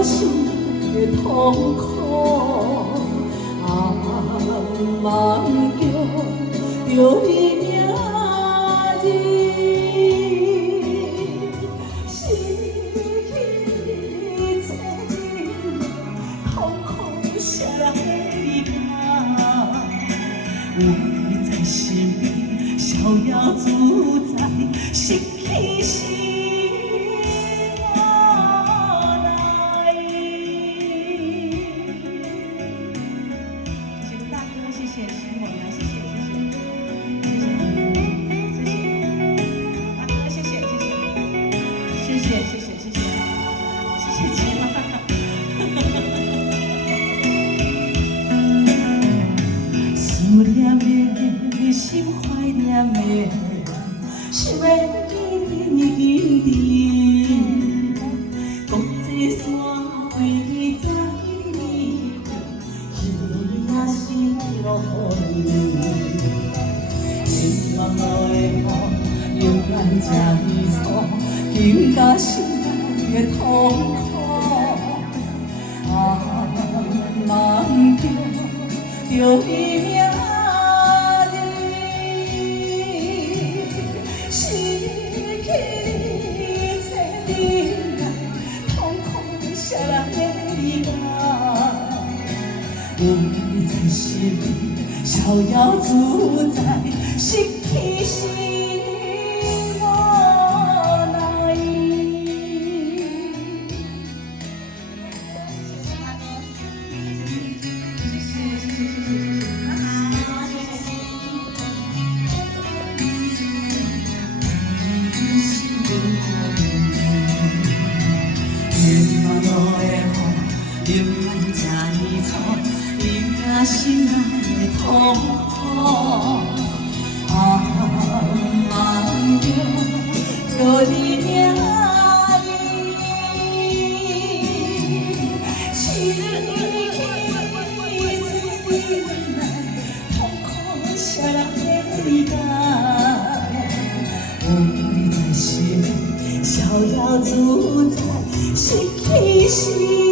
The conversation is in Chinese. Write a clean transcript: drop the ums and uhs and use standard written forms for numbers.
个心的痛苦，梦叫着你名字，失去千年，空空写来的歌，有你在身边，逍遥自在，失去时。 思念的心，怀念的是要你紧紧地，国际山为你在你，伊也是落雨。心乱落的雨，流眼这错，紧甲心内的痛苦。 梦叫着你名字，失去你千年来，空空写来的歌，有你在身边，逍遥自在，失去时。 天落落的雨，淋这呢错，淋了心内的痛苦。梦叫你名字，失去千年，痛苦写来的歌，有你在身边，逍遥自在。 失去时。